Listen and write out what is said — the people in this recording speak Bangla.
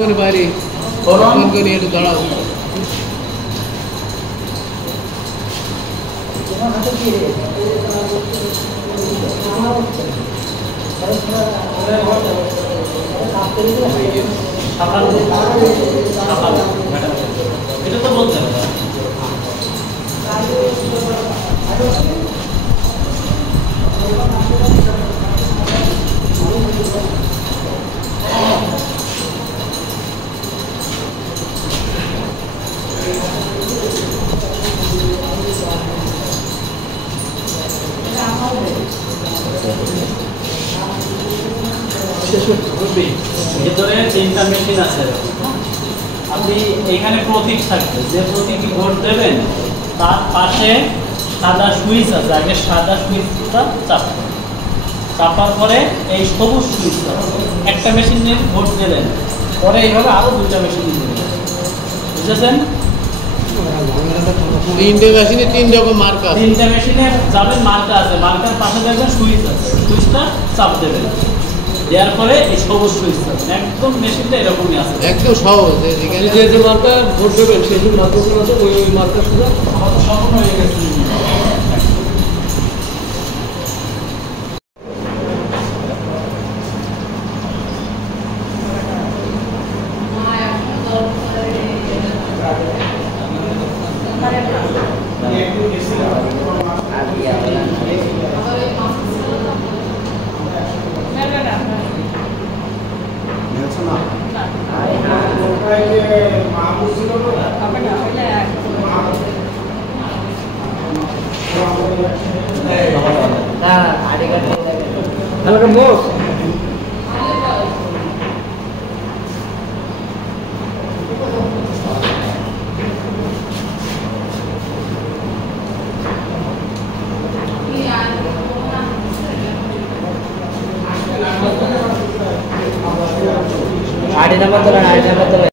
করে বাইরে ফোন করে একটু দাঁড়াও। এটা তো বলতে হবে। ভিতরে 3টা মেশিন আছে। আপনি এখানে প্রতীক থাকবে, যে প্রতীকী ভোট দেবেন তার পাশে সাদা সুইচ আছে, আগে সাদা সুইচটা চাপবেন, চাপার পরে এই সবুজ সুইচটা একটা মেশিনে ভোট দেবেন, পরে এইভাবে আরো 2টা মেশিন দেবেন, বুঝেছেন? 3টে মেশিনে 3 রকম মার্কা আছে। 3টে মেশিনে যাবেন, মার্কা আছে, মার্কার পাশে দেখবেন সুইচ আছে, সুইচটা চাপ দেবেন, দেওয়ার পরে এই সবুজ সুইচ চাপবেন। একদম মেশিনটা এরকমই আছে, একদম সহজ। এখানে যে মার্কা ভোট দেবেন সেই মার্কাগুলো আছে, ওই মার্কার সুদা সম্পূর্ণ হয়ে গেছে। আমাকে মোস आठ नंबर तो